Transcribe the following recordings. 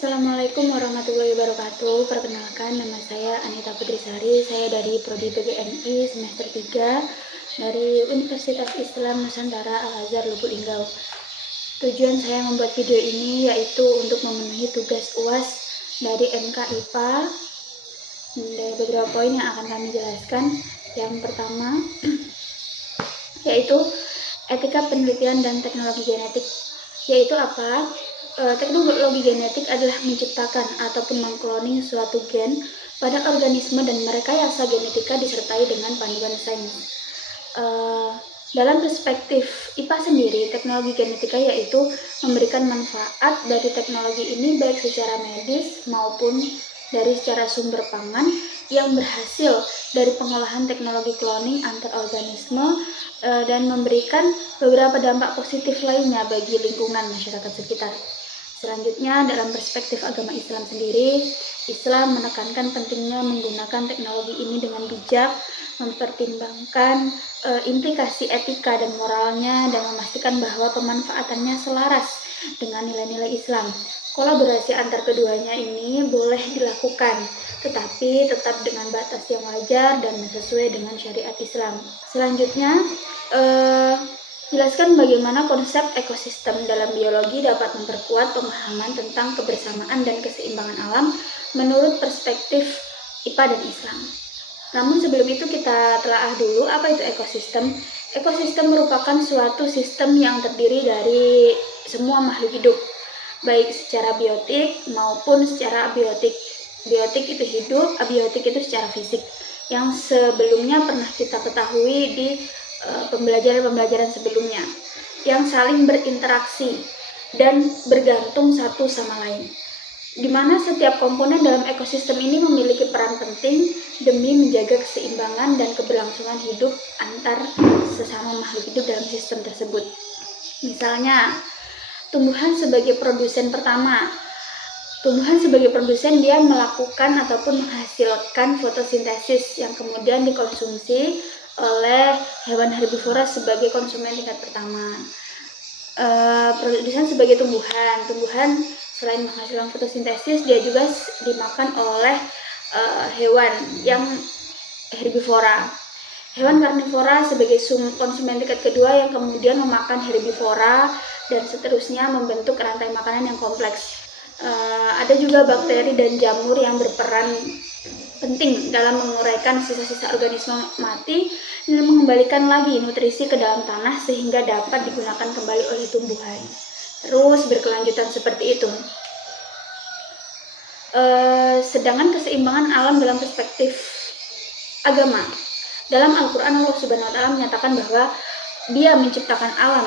Assalamualaikum warahmatullahi wabarakatuh. Perkenalkan, nama saya Anita Putrisari. Saya dari Prodi PGMI semester 3 dari Universitas Islam Nusantara Al-Azhar Lubuk Linggau. Tujuan saya membuat video ini yaitu untuk memenuhi tugas UAS dari MK IPA. Dari beberapa poin yang akan kami jelaskan. Yang pertama yaitu etika penelitian dan teknologi genetik. Yaitu apa? Teknologi genetik adalah menciptakan ataupun mengkloning suatu gen pada organisme dan merekayasa genetika disertai dengan panduan sains. Dalam perspektif IPA sendiri, teknologi genetika yaitu memberikan manfaat dari teknologi ini baik secara medis maupun dari secara sumber pangan yang berhasil dari pengolahan teknologi cloning antar organisme dan memberikan beberapa dampak positif lainnya bagi lingkungan masyarakat sekitar. Selanjutnya, dalam perspektif agama Islam sendiri, Islam menekankan pentingnya menggunakan teknologi ini dengan bijak, mempertimbangkan implikasi etika dan moralnya, dan memastikan bahwa pemanfaatannya selaras dengan nilai-nilai Islam. Kolaborasi antar keduanya ini boleh dilakukan, tetapi tetap dengan batas yang wajar dan sesuai dengan syariat Islam. Selanjutnya, jelaskan bagaimana konsep ekosistem dalam biologi dapat memperkuat pemahaman tentang kebersamaan dan keseimbangan alam menurut perspektif IPA dan Islam. Namun sebelum itu kita telaah dulu apa itu ekosistem. Ekosistem merupakan suatu sistem yang terdiri dari semua makhluk hidup, baik secara biotik maupun secara abiotik. Biotik itu hidup, abiotik itu secara fisik, yang sebelumnya pernah kita ketahui di pembelajaran sebelumnya, yang saling berinteraksi dan bergantung satu sama lain, di mana setiap komponen dalam ekosistem ini memiliki peran penting demi menjaga keseimbangan dan keberlangsungan hidup antar sesama makhluk hidup dalam sistem tersebut. Misalnya, tumbuhan sebagai produsen pertama. Tumbuhan sebagai produsen, dia melakukan ataupun menghasilkan fotosintesis yang kemudian dikonsumsi oleh hewan herbivora sebagai konsumen tingkat pertama. Produsen sebagai tumbuhan selain menghasilkan fotosintesis, dia juga dimakan oleh hewan yang herbivora. Hewan karnivora sebagai konsumen tingkat kedua yang kemudian memakan herbivora dan seterusnya membentuk rantai makanan yang kompleks. Ada juga bakteri dan jamur yang berperan penting dalam menguraikan sisa-sisa organisme mati dan mengembalikan lagi nutrisi ke dalam tanah sehingga dapat digunakan kembali oleh tumbuhan. Terus berkelanjutan seperti itu. Sedangkan keseimbangan alam dalam perspektif agama, dalam Al-Quran Allah Subhanahu Wa Taala menyatakan bahwa Dia menciptakan alam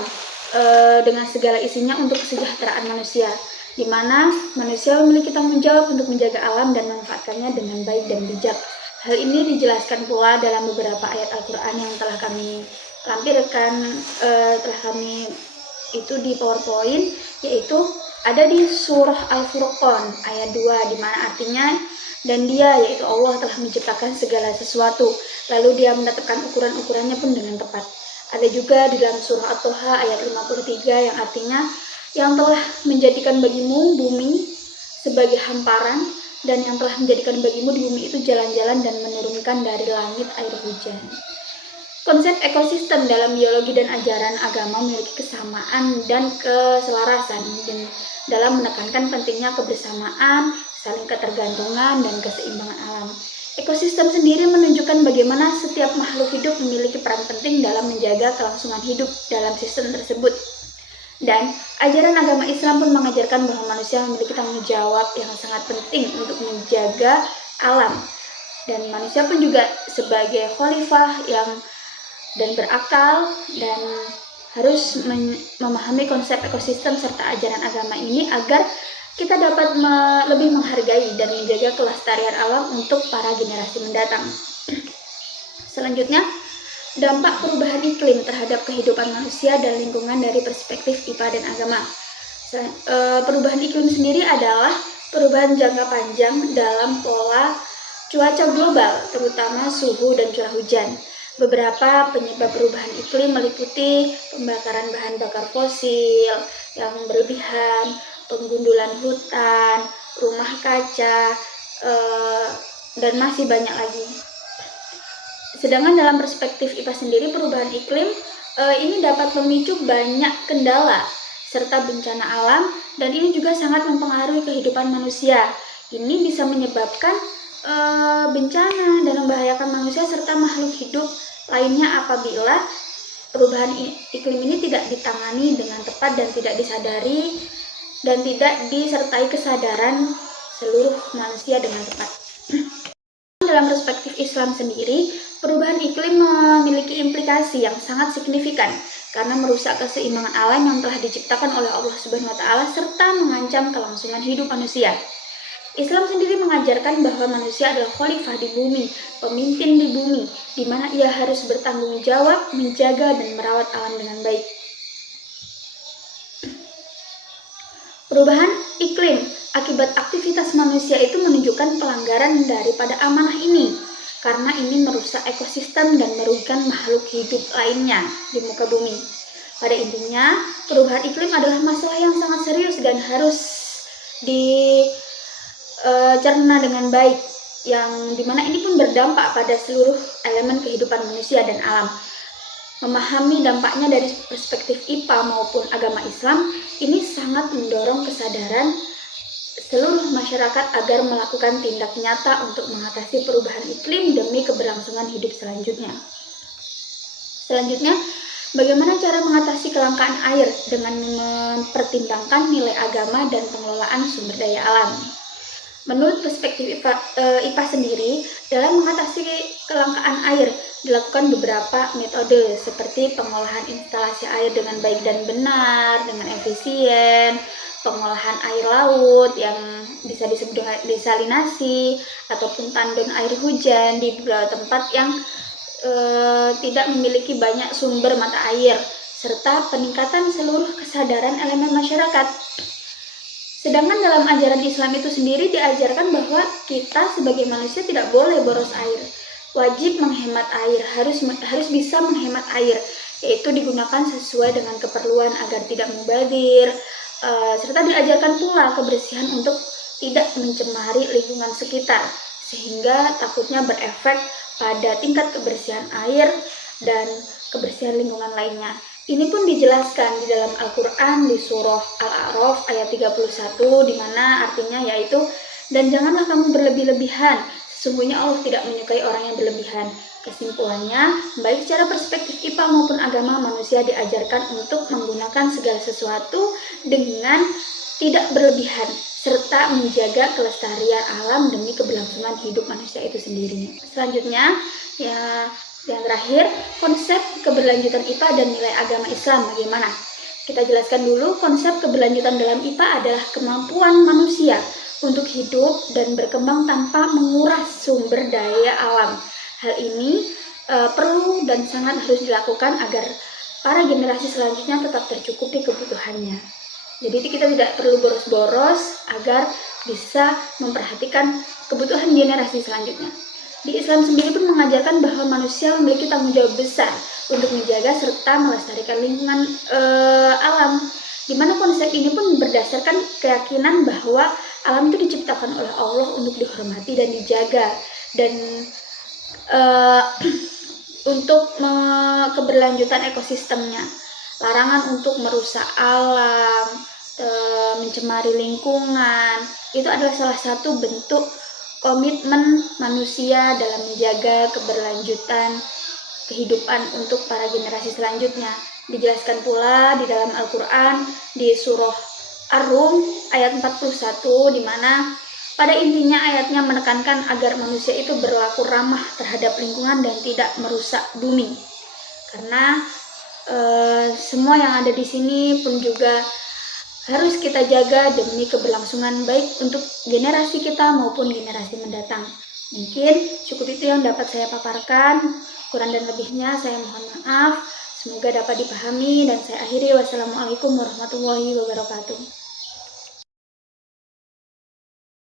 dengan segala isinya untuk kesejahteraan manusia, di mana manusia memiliki tanggung jawab untuk menjaga alam dan memanfaatkannya dengan baik dan bijak. Hal ini dijelaskan pula dalam beberapa ayat Al-Quran yang telah kami lampirkan, telah kami itu di PowerPoint, yaitu ada di surah Al-Furqan ayat 2, di mana artinya, dan Dia yaitu Allah telah menciptakan segala sesuatu, lalu Dia menetapkan ukuran-ukurannya pun dengan tepat. Ada juga di dalam surah At-Toha ayat 53 yang artinya, yang telah menjadikan bagimu bumi sebagai hamparan, dan yang telah menjadikan bagimu di bumi itu jalan-jalan dan menurunkan dari langit air hujan. Konsep ekosistem dalam biologi dan ajaran agama memiliki kesamaan dan keselarasan dalam menekankan pentingnya kebersamaan, saling ketergantungan, dan keseimbangan alam. Ekosistem sendiri menunjukkan bagaimana setiap makhluk hidup memiliki peran penting dalam menjaga kelangsungan hidup dalam sistem tersebut. Dan ajaran agama Islam pun mengajarkan bahwa manusia memiliki tanggung jawab yang sangat penting untuk menjaga alam. Dan manusia pun juga sebagai khalifah yang berakal dan harus memahami konsep ekosistem serta ajaran agama ini agar kita dapat lebih menghargai dan menjaga kelestarian alam untuk para generasi mendatang. Selanjutnya, dampak perubahan iklim terhadap kehidupan manusia dan lingkungan dari perspektif IPA dan agama. Perubahan iklim sendiri adalah perubahan jangka panjang dalam pola cuaca global, terutama suhu dan curah hujan. Beberapa penyebab perubahan iklim meliputi pembakaran bahan bakar fosil yang berlebihan, penggundulan hutan, rumah kaca, dan masih banyak lagi. Sedangkan dalam perspektif IPA sendiri, perubahan iklim ini dapat memicu banyak kendala serta bencana alam, dan ini juga sangat mempengaruhi kehidupan manusia. Ini bisa menyebabkan bencana dan membahayakan manusia serta makhluk hidup lainnya apabila perubahan iklim ini tidak ditangani dengan tepat dan tidak disadari dan tidak disertai kesadaran seluruh manusia dengan tepat. Dalam perspektif Islam sendiri, perubahan iklim memiliki implikasi yang sangat signifikan karena merusak keseimbangan alam yang telah diciptakan oleh Allah Subhanahu wa taala serta mengancam kelangsungan hidup manusia. Islam sendiri mengajarkan bahwa manusia adalah khalifah di bumi, pemimpin di bumi, di mana ia harus bertanggung jawab menjaga dan merawat alam dengan baik. Perubahan iklim akibat aktivitas manusia itu menunjukkan pelanggaran daripada amanah ini, karena ini merusak ekosistem dan merugikan makhluk hidup lainnya di muka bumi. Pada intinya, perubahan iklim adalah masalah yang sangat serius dan harus dicerna dengan baik, yang dimana ini pun berdampak pada seluruh elemen kehidupan manusia dan alam. Memahami dampaknya dari perspektif IPA maupun agama Islam ini sangat mendorong kesadaran seluruh masyarakat agar melakukan tindak nyata untuk mengatasi perubahan iklim demi keberlangsungan hidup selanjutnya. Selanjutnya, bagaimana cara mengatasi kelangkaan air dengan mempertimbangkan nilai agama dan pengelolaan sumber daya alam. Menurut perspektif IPA sendiri, dalam mengatasi kelangkaan air dilakukan beberapa metode seperti pengolahan instalasi air dengan baik dan benar, dengan efisien, pengolahan air laut yang bisa disebut dengan desalinasi, ataupun tandon air hujan di beberapa tempat yang tidak memiliki banyak sumber mata air, serta peningkatan seluruh kesadaran elemen masyarakat. Sedangkan dalam ajaran Islam itu sendiri diajarkan bahwa kita sebagai manusia tidak boleh boros air, wajib menghemat air, harus bisa menghemat air, yaitu digunakan sesuai dengan keperluan agar tidak mubazir, serta diajarkan pula kebersihan untuk tidak mencemari lingkungan sekitar, sehingga takutnya berefek pada tingkat kebersihan air dan kebersihan lingkungan lainnya. Ini pun dijelaskan di dalam Al-Quran di surah Al-A'raf ayat 31, di mana artinya yaitu, dan janganlah kamu berlebih-lebihan, sesungguhnya Allah tidak menyukai orang yang berlebihan. Kesimpulannya, baik secara perspektif IPA maupun agama, manusia diajarkan untuk menggunakan segala sesuatu dengan tidak berlebihan, serta menjaga kelestarian alam demi keberlangsungan hidup manusia itu sendiri. Selanjutnya, yang terakhir, konsep keberlanjutan IPA dan nilai agama Islam bagaimana? Kita jelaskan dulu, konsep keberlanjutan dalam IPA adalah kemampuan manusia untuk hidup dan berkembang tanpa menguras sumber daya alam. Hal ini perlu dan sangat harus dilakukan agar para generasi selanjutnya tetap tercukupi kebutuhannya. Jadi kita tidak perlu boros-boros agar bisa memperhatikan kebutuhan generasi selanjutnya. Di Islam sendiri pun mengajarkan bahwa manusia memiliki tanggung jawab besar untuk menjaga serta melestarikan lingkungan alam, di mana konsep ini pun berdasarkan keyakinan bahwa alam itu diciptakan oleh Allah untuk dihormati dan dijaga, dan untuk keberlanjutan ekosistemnya. Larangan untuk merusak alam, mencemari lingkungan, itu adalah salah satu bentuk komitmen manusia dalam menjaga keberlanjutan kehidupan untuk para generasi selanjutnya. Dijelaskan pula di dalam Al-Quran di surah Ar-Rum ayat 41, di mana pada intinya ayatnya menekankan agar manusia itu berlaku ramah terhadap lingkungan dan tidak merusak bumi. Karena semua yang ada di sini pun juga harus kita jaga demi keberlangsungan baik untuk generasi kita maupun generasi mendatang. Mungkin cukup itu yang dapat saya paparkan. Kurang dan lebihnya saya mohon maaf. Semoga dapat dipahami dan saya akhiri. Wassalamualaikum warahmatullahi wabarakatuh.